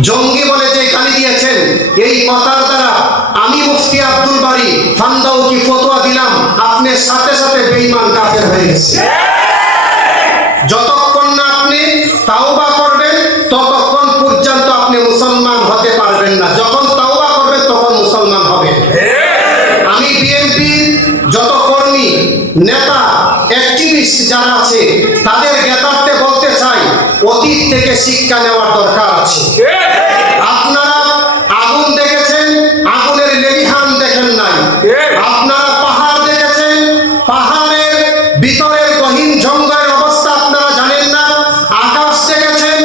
জঙ্গি বলে যে গালি দিয়েছেন, এই কথার দ্বারা আমি মুফতি আব্দুল বারী ফান্দাউকি ফতোয়া দিলাম, আপনার সাথে সাথে বেঈমান কাফের হয়ে গেছে। যতক্ষণ না আপনি তাওবা করবেন ততক্ষণ পর্যন্ত আপনি মুসলমান হতে পারবেন না। যখন তাওবা করবেন তখন মুসলমান হবেন। আমি বিএনপির যত কর্মী, নেতা, অ্যাক্টিভিস্ট যারা আছে তাদের জ্ঞাতার্থে বলতে চাই, অতীত থেকে শিক্ষা নেওয়ার দরকার আছে। আপনারা আগুন দেখেছেন, আগুনের লেলিহান দেখেন নাই। আপনারা পাহাড় দেখেছেন, পাহাড়ের ভিতরের গহীন জঙ্গলের অবস্থা আপনারা জানেন না। আকাশ দেখেছেন,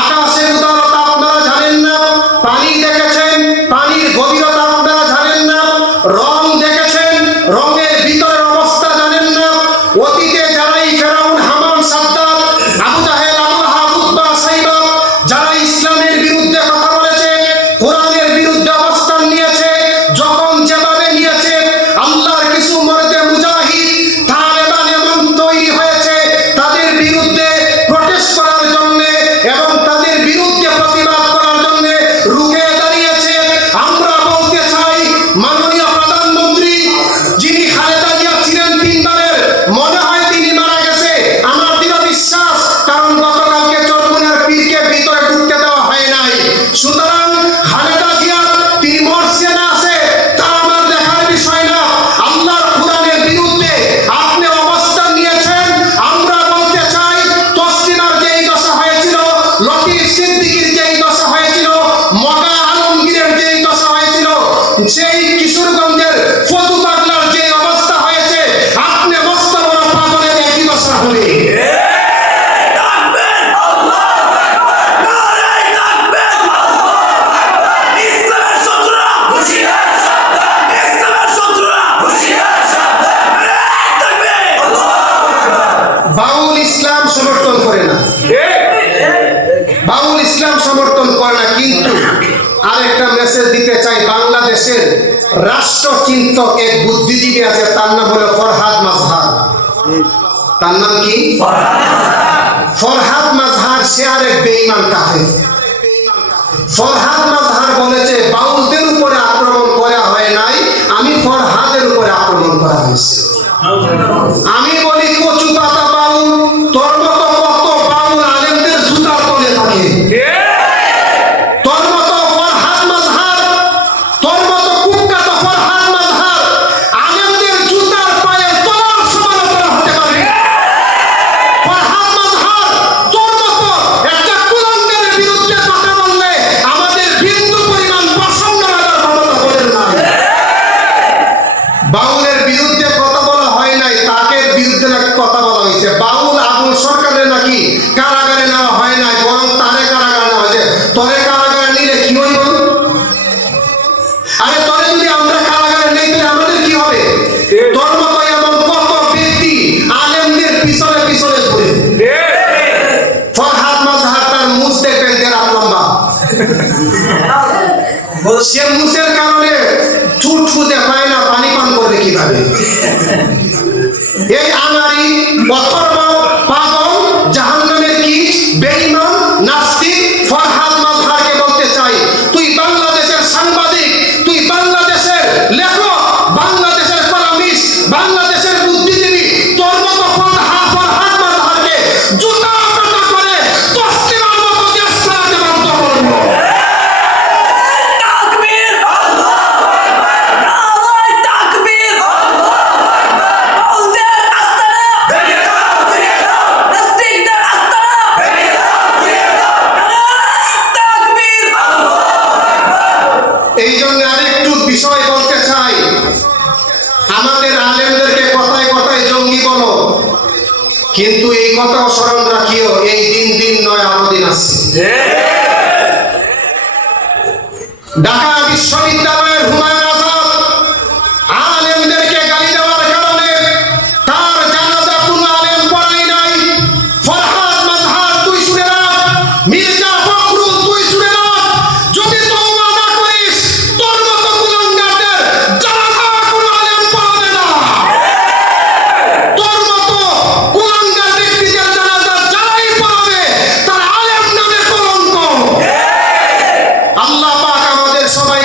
আকাশের উদারতা আপনারা জানেন না। পানি দেখেছেন, পানির গভীরতা আপনারা জানেন না। রং দেখেছেন, রঙের ভিতরের অবস্থা জানেন না। অতীতে যারাই ফেরাউন, হামান, সাদ্দাত, আবু জাহেল, আবু লাহাব, উতবা, সাইবা যারা ইসলামের বিরুদ্ধে কথা বলেছে, কোরআনের বিরুদ্ধে অবস্থান নিয়েছে, যখন যেভাবে নিয়েছে, আল্লাহর কিছু মর্দে মুজাহিদ তালেবান এমন তৈরি হয়েছে তাদের বিরুদ্ধে প্রটেস্ট করার জন্য এবং তাদের বিরুদ্ধে প্রতিবাদ করার জন্য রুখে দাঁড়িয়েছে। আমরা বলতে চাই, মাননীয় প্রধানমন্ত্রী যিনি খালেদা জিয়া ছিলেন 3 বারের, মনে হয় তিনি মারা গেছে, আমার দৃঢ় বিশ্বাস, কারণ গতকালকে চরমুনার পীরকে ভিতরে ঢুকতে দেওয়া হয় নাই। সুতরাং খালেদা জিয়া তিনি মরছে না আছে তা আমার দেখার বিষয় না। আল্লাহর কোরআনের বিরুদ্ধে আপনি অবস্থান নিয়েছেন। আমরা বলতে চাই, তসলিমার যেই দশা হয়েছিল, লতিফ সিদ্দিকীর যেই দশা হয়েছিল, মগা আলমগীরের যেই দশা হয়েছিল, সেই কিশোরগঞ্জের ফতু পাগলার যে অবস্থা হয়েছে, আপনি মস্ত বড় পাগলের একই দশা হবে। বাউল ইসলাম সমর্থন করে না, বাউল ইসলাম সমর্থন করে না, কিন্তু আরেকটা মেসেজ দিতে চাই। বাংলাদেশের রাষ্ট্রচিন্তক এক বুদ্ধিজীবী আছে, তার নাম হলো ফরহাদ মাজহার। তার নাম কি? ফরহাদ মাজহার। সে আরেক বেঈমান কাফের। ফরহাদ মাজহার বলেছে, বাউলদের উপরে আক্রমণ করা হয় নাই, আমি ফরহাদের উপরে আক্রমণ করা হয়েছে। আমি বলি, কচু পাতা বাউল, তোর মতো কত বাউল আলেমদের জুতার তলে থাকে। তোর মতো ফরহাদ মাজহার, তোর মতো কুখ্যাত ফরহাদ মাজহার আলেমদের জুতার পায়ের তলার সমান করা হতে পারে। ফরহাদ মাজহার, তোর মতো একটা কুলাঙ্গারের বিরুদ্ধে কথা বললে আমাদের বিন্দু পরিমাণ পছন্দ লাগার ক্ষমতা বলেন না। বাউলের বিরুদ্ধে কথা বলা হয় নাই, তাকে বিরুদ্ধে নাকি কথা বলা হয়েছে। বাউল আবুল সরকারের নাকি কারাগারে নেওয়া হয় নাই, বরং তারে কারাগারে নেওয়া হয়েছে। তোরে কারাগারে নিলে কি হইব? আরে তোরে যদি আমরা কারাগারে নেই তাহলে আমাদের কি হবে? তোর মতো এমন কত ব্যক্তি আলেমদের পিছনে পিছনে ঘুরে। ফরহাদ মাজহার তার মুছ দেখবেন দেড় লম্বা। সে মুছের কারণে ঠুট খুঁজে পায় না, পানি পান করবে কিভাবে? এই আনারি, অথর্ব, পাগল, জাহান্নামের কীট, বেঈমান, নাস্তিক ফরহাদ মাজহারকে বলতে চাই, তুই বাংলাদেশের সাংবাদিক, তুই বাংলাদেশের লেখক, বাংলাদেশের কলামিস্ট, বাংলাদেশের বুদ্ধিজীবী, তোর মতো ফরহাদ মাজহারকে জুতা পেটা করে তসলিমার মতো দেশ চালাতে বাধ্য করবো। এই জন্য আরেকটু বিষয় বলতে চাই, আমাদের আলেমদেরকে কথায় কথায় জঙ্গি বলো, কিন্তু এই কথাও স্মরণ রাখিও, এই দিন নয়, আরো দিন আছে। ঢাকা বিশ্ববিদ্যালয়ের হুমায়ুন আজাদ আলেমদেরকে গালি দেওয়ার কারণে তার জানাজা কোনো আলেম পড়াই নাই। ফরহাদ মাজহার, তুই শুনে রাখ, মির্জা ফখরুল তুই শুনে রাখ, যদি তওবা না করিস তোর মতো কুলাঙ্গারদের জানাজা কোনো আলেম পড়াবে না। তোর মতো কুলাঙ্গার ব্যক্তিদের জানাজা যারাই পড়াবে তার আলেম নামে কলঙ্ক। সবাই